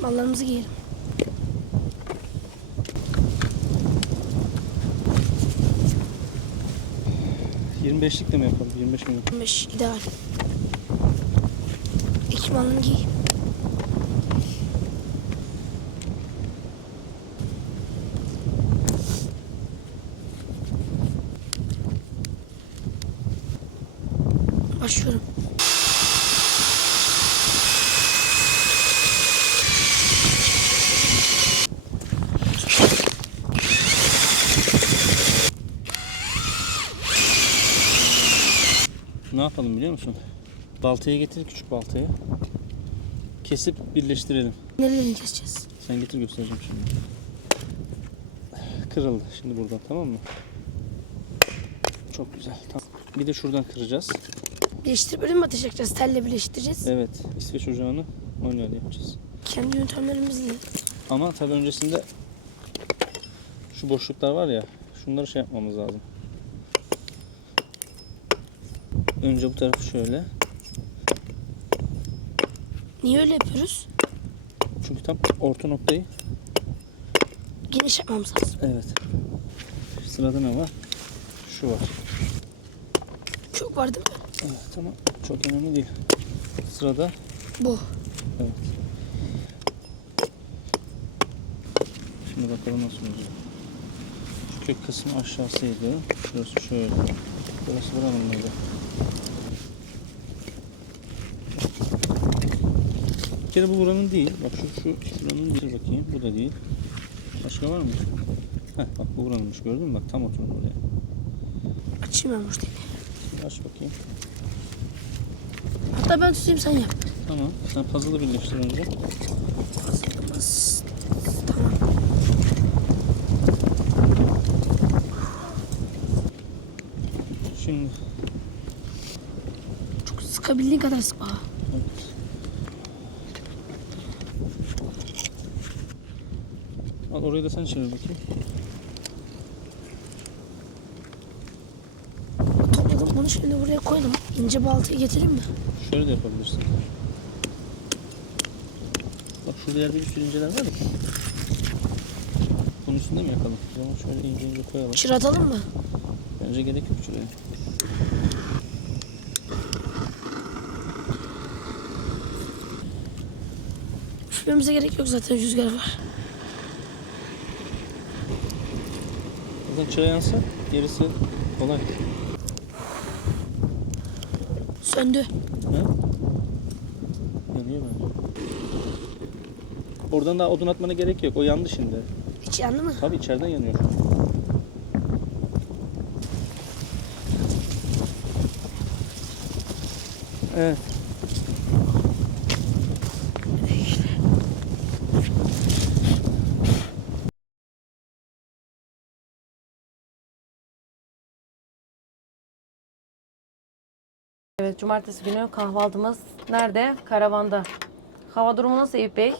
Ekipmanlarımızı giyelim. Hı. 25'lik de mi yapalım? 25 milyon. 15 ideal. Ekipmanlarını giy. Başlıyorum. Ne yapalım biliyor musun? Baltayı getir küçük baltayı. Kesip birleştirelim. Nerelerini keseceğiz? Sen getir göstereceğim şimdi. Kırıldı şimdi buradan tamam mı? Çok güzel. Tamam. Bir de şuradan kıracağız. Birleştirip öyle mi ateş yakacağız? Telle birleştireceğiz. Evet. İsveç ocağını manuel yapacağız. Kendi yöntemlerimizle. Ama tabii öncesinde şu boşluklar var ya şunları şey yapmamız lazım. Önce bu tarafı şöyle. Niye öyle yapıyoruz? Çünkü tam orta noktayı Geniş yapmamız lazım. evet. Sırada ne var? Şu var. Çok var değil mi? Evet ama çok önemli değil. Sırada Bu. evet. Şimdi bakalım nasıl olacak. Şu kök kısmı aşağısıydı. Şurası şöyle. Burası buranın mıydı? Bir kere bu buranın değil. Bak şu, şu şuranın değil bakayım. Bu da değil. Başka var mı? Heh bak bu buranınmış gördün mü? Bak tam oturdu oraya. Açayım ben boş değil. Aç bakayım. Hatta ben tutayım sen yap. Tamam. Sen puzzle'ı birleştir önce. Hazırlamaz. Tamam. Şimdi sıkabildiğin kadar sık bana. Al orayı da sen çevir bakayım. Topladım bunu şimdi buraya koydum. İnce baltayı getireyim mi? Şöyle de yapabilirsin. Bak şurada yerde bir sürü inceler var ya. Bunun üstünde mi yakalım? O zaman şöyle ince ince koyalım. Çıratalım mı? Bence gerek yok şuraya. Üflememize gerek yok zaten rüzgar var. Zaten çıra yansa gerisi kolay. Söndü. Ha? Yanıyor bence. Oradan daha odun atmana gerek yok. O yandı şimdi. Hiç yandı mı? Tabii içeriden yanıyor. Evet. Evet, cumartesi günü kahvaltımız nerede? Karavanda. Hava durumu nasıl Eyüp Bey?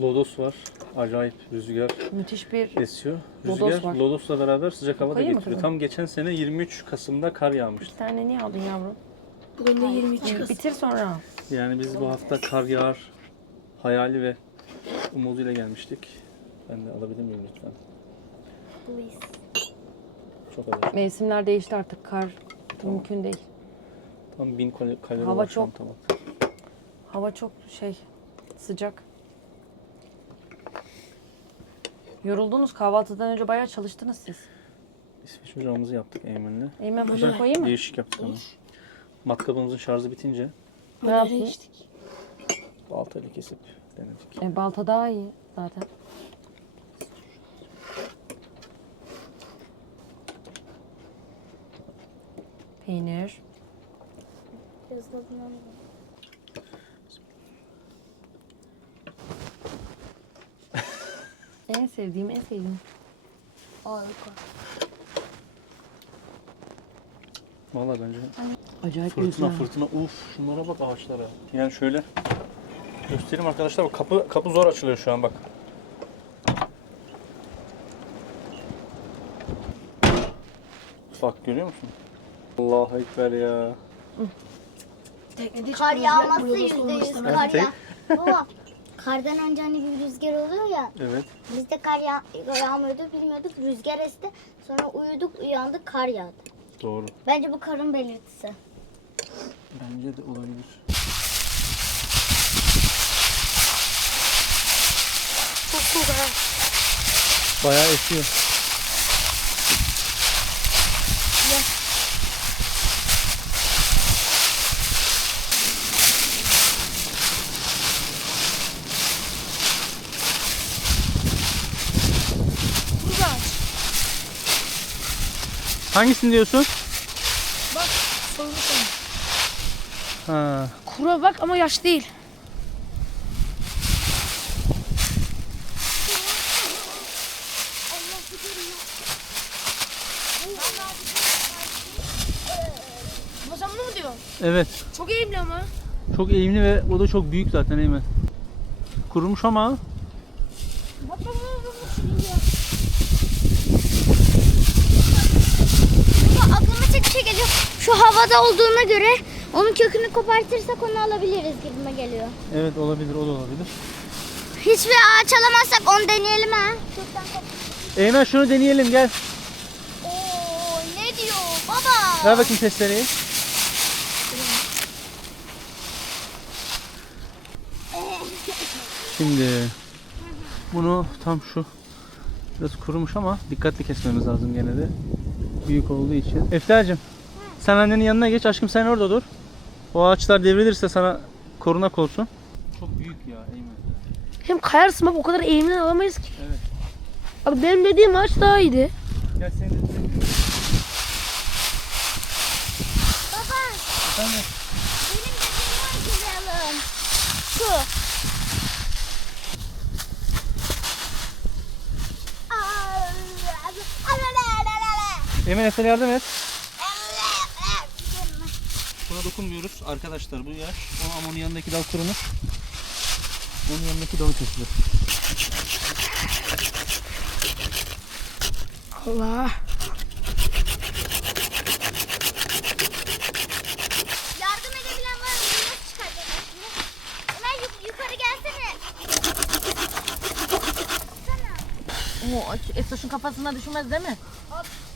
Lodos var. Acayip rüzgar Müthiş bir esiyor. Lodos Rüzgar var. Lodos'la beraber sıcak hava da Koyayım mı getiriyor. kızım? Tam geçen sene 23 Kasım'da kar yağmıştı. bir tane niye aldın yavrum? Bugün de 22 Kasım. Bitir sonra. al. Yani biz bu hafta kar yağar hayali ve umuduyla gelmiştik. Ben de alabilir miyim lütfen? Çok alacağım. Mevsimler değişti artık. Kar mümkün değil. Tam 1000 kalori, kalori Hava var şu an çok- tamam. Hava çok şey sıcak. Yoruldunuz. Kahvaltıdan önce bayağı çalıştınız siz. İsveç ocağımızı yaptık Eymen'le. Eymen paşa koyayım mı? Değişik yaptık ama. Matkabımızın şarjı bitince Ne yaptın? geçtik. baltayla kesip denedik. E, balta daha iyi zaten. Peynir. En sevdiğim, en sevdiğim. Harika. Vallahi bence Acayip fırtına güzel. fırtına uf şunlara bak ağaçlara. Yani şöyle göstereyim arkadaşlar bak kapı kapı zor açılıyor şu an bak. Bak görüyor musun? Allahu ekber ya. Kar yağması yüzde yüz kar yağ. Baba kardan önce hani bir rüzgar oluyor ya. Evet. Biz de kar yağ yağmıyordu bilmiyorduk. Rüzgar esti. Sonra uyuduk uyandık kar yağdı. Doğru. Bence bu karın belirtisi. Bence de olabilir. Çok soğuk ha. Bayağı esiyor. Burada aç. Hangisini diyorsun? Bak ama. Ha. Kura bak ama yaş değil. Bunu mu diyorsun? Evet. Çok eğimli ama. Çok eğimli ve o da çok büyük zaten Eymen. Kurumuş ama Bak bak bak bak. bak, şuraya gel. Ama aklıma tek bir şey geliyor. Şu havada olduğuna göre onun kökünü kopartırsak onu alabiliriz gibime geliyor. evet olabilir o da olabilir. Hiçbir ağaç alamazsak onu deneyelim ha. Kökten. Eymen şunu deneyelim gel. Oo ne diyor baba? Ver bakayım testereyi. Şimdi bunu tam şu biraz kurumuş ama dikkatli kesmemiz lazım gene de. Büyük olduğu için. Efter'cim sen annenin yanına geç aşkım sen orada dur. O ağaçlar devrilirse sana korunak olsun. Çok büyük ya Eymen. Hem kayarsın bak o kadar eğimden alamayız ki. Evet. Bak benim dediğim ağaç daha iyiydi. Gel seni de Baba Efendim? benim. Şu. Eymen Efe'ne yardım et. Dokunmuyoruz arkadaşlar bu yaş. O ama onun yanındaki dal kurumuş. Onun yanındaki dalı kesilir. Allah. Yardım edebilen var mı? Nasıl çıkaracağım ben şimdi? Ömer yuk- yukarı gelsene. Sana. Oo, Esoş'un kafasına düşmez değil mi?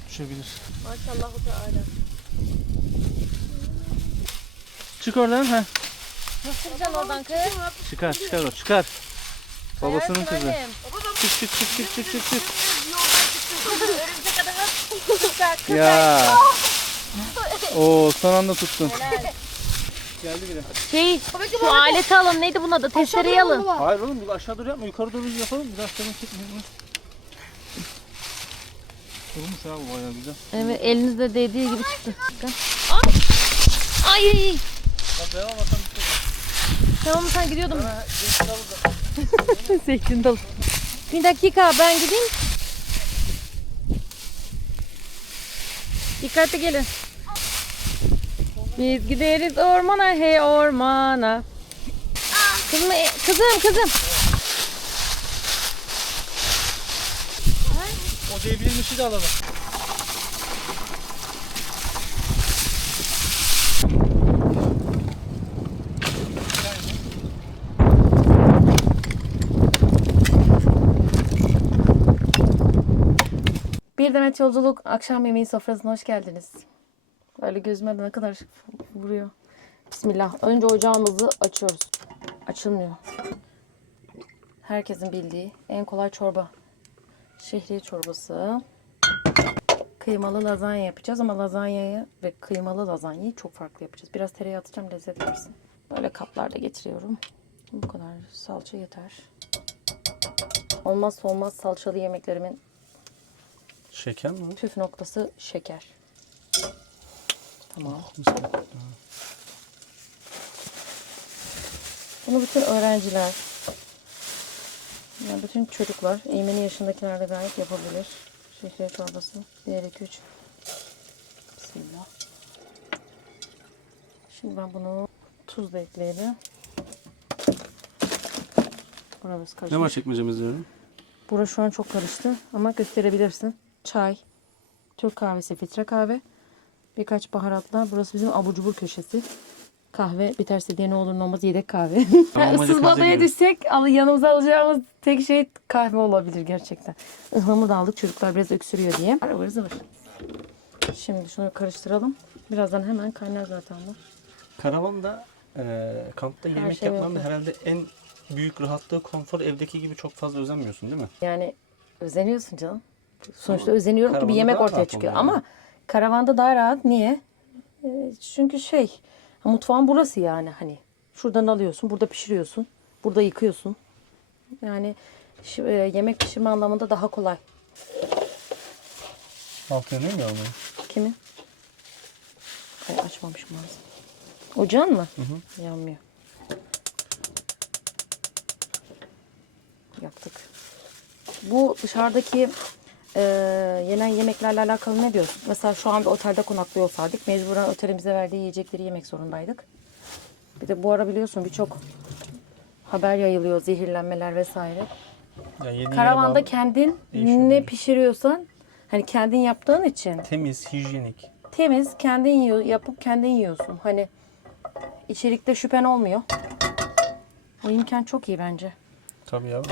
Düşebilir. Maşallah Teala. Çık oradan ha. Çıkacaksın oradan kız? Çıkar çıkar o çıkar. Babasının kızı. Çık çık çık çık çık çık çık. Örümcek adamı. Ya. Oo son anda tuttun. Geldi bile. Şey, şu aleti alın. Neydi bunun adı? Testereyi alın. Hayır oğlum bu aşağı doğru yapma yukarı doğru yapalım. Biraz sonra çekme. Olmuş ya bu bayağı güzel. Evet, elinizde değdiği gibi çıktı. Ay! Ay! Bak devam atan bir şey. Tamam sen davul da. Zeytin dalı. Bir dakika ben gideyim. Dikkatli gelin. Biz gideriz ormana hey ormana. Kızım, e, kızım, kızım. O devrilmişi de alalım. Bir demet yolculuk akşam yemeği sofrasına hoş geldiniz. Böyle gözüme de ne kadar vuruyor. Bismillah. Önce ocağımızı açıyoruz. Açılmıyor. Herkesin bildiği en kolay çorba. Şehriye çorbası. Kıymalı lazanya yapacağız ama lazanyayı ve kıymalı lazanyayı çok farklı yapacağız. Biraz tereyağı atacağım lezzet versin. Böyle kaplarda getiriyorum. Bu kadar salça yeter. Olmazsa olmaz salçalı yemeklerimin Şeker mi? Püf noktası şeker. Tamam. Bunu bütün öğrenciler, yani bütün çocuklar, Eymen'in yaşındakiler de gayet yapabilir. Şehriye çorbası. 1, 2, 3. Bismillah. Şimdi ben bunu tuz da ekleyelim. Buramız karışmış. Ne var çekmecemizde? Bura şu an çok karıştı ama gösterebilirsin. Çay, Türk kahvesi, filtre kahve, birkaç baharatlar. Burası bizim abur cubur köşesi. Kahve biterse diye ne olur ne olmaz yedek kahve. Tamam, hadi Issız gidiyoruz. düşsek al- yanımıza alacağımız tek şey kahve olabilir gerçekten. Ihlamur da aldık çocuklar biraz öksürüyor diye. Zıvır. Şimdi şunu karıştıralım. Birazdan hemen kaynar zaten bu. Karavanda e, kampta yemek şey yapmanın herhalde en büyük rahatlığı, konfor evdeki gibi çok fazla özenmiyorsun değil mi? Yani özeniyorsun canım. Sonuçta özeniyorum ki bir yemek ortaya çıkıyor. yani. Ama karavanda daha rahat. Niye? Ee, çünkü şey mutfağın burası yani hani. Şuradan alıyorsun, burada pişiriyorsun, burada yıkıyorsun. Yani e, yemek pişirme anlamında daha kolay. Altı yanıyor mu yavrum? Kimin? Ay açmamışım ağzını. Ocağın mı? Yanmıyor. Yaktık. Bu dışarıdaki e, yenen yemeklerle alakalı ne diyorsun? Mesela şu an bir otelde konaklıyor olsaydık mecburen otelimize verdiği yiyecekleri yemek zorundaydık. Bir de bu ara biliyorsun birçok haber yayılıyor, zehirlenmeler vesaire. Ya yere Karavanda kendin ne pişiriyorsan hani kendin yaptığın için Temiz, hijyenik. temiz kendin yiyor, yapıp kendin yiyorsun. Hani içerikte şüphen olmuyor. O imkan çok iyi bence. Tabii ya.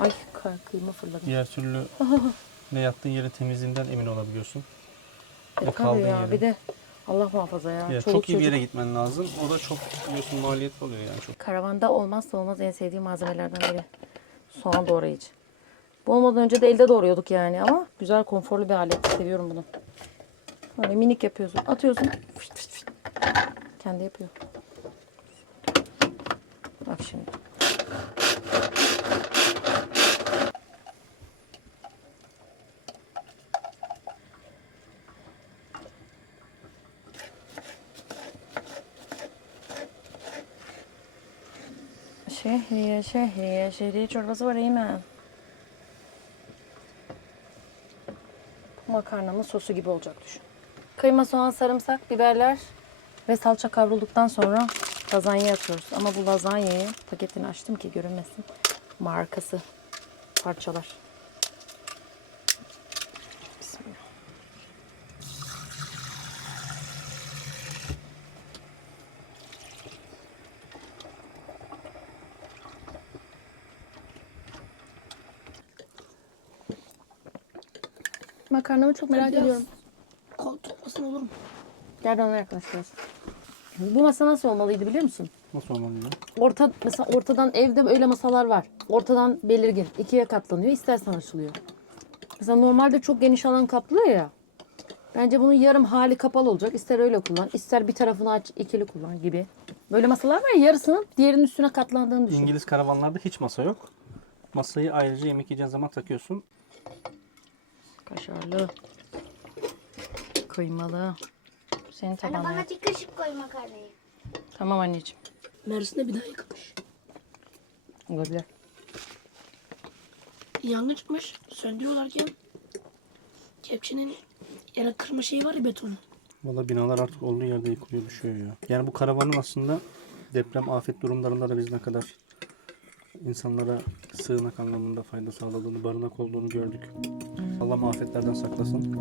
Ay kı- kıyma fırladı. Diğer türlü ne yattığın yere temizliğinden emin olabiliyorsun. E, tabii kaldığın ya yere. bir de Allah muhafaza ya. Ya Çoluk çok iyi bir çocuk. yere gitmen lazım. O da çok biliyorsun maliyetli oluyor yani çok. Karavanda olmazsa olmaz en sevdiğim malzemelerden biri. Soğan doğrayıcı. Bu olmadan önce de elde doğruyorduk yani ama güzel konforlu bir alet. Seviyorum bunu. Böyle minik yapıyorsun. Atıyorsun. Fışt fışt fışt. Kendi yapıyor. Bak şimdi. Şehriye, şehriye, şehriye çorbası var iyi mi? Makarnanın sosu gibi olacak düşün. Kıyma, soğan, sarımsak, biberler ve salça kavrulduktan sonra lazanya atıyoruz. Ama bu lazanyayı paketini açtım ki görünmesin. Markası parçalar. Bismillah. Makarnamı çok merak Biraz ediyorum. Kol tutmasın olur mu? Gel bana yaklaş biraz. Bu masa nasıl olmalıydı biliyor musun? Nasıl olmalı ya? Orta, mesela ortadan evde öyle masalar var. Ortadan belirgin. ikiye katlanıyor. İstersen açılıyor. Mesela normalde çok geniş alan kaplıyor ya. Bence bunun yarım hali kapalı olacak. İster öyle kullan, ister bir tarafını aç, ikili kullan gibi. Böyle masalar var ya yarısının diğerinin üstüne katlandığını düşün. İngiliz karavanlarda hiç masa yok. Masayı ayrıca yemek yiyeceğin zaman takıyorsun. Kaşarlı. Kıymalı. Senin Anne tabağına. bana bir kaşık koy makarnayı. Tamam anneciğim. Mersin'de bir daha yıkamış. Olabilir. Yangın çıkmış. Söndürüyorlarken kepçenin yani kırma şeyi var ya betonu. Valla binalar artık olduğu yerde yıkılıyor düşüyor ya. Yani bu karavanın aslında deprem afet durumlarında da biz ne kadar insanlara sığınak anlamında fayda sağladığını, barınak olduğunu gördük. Allah afetlerden saklasın.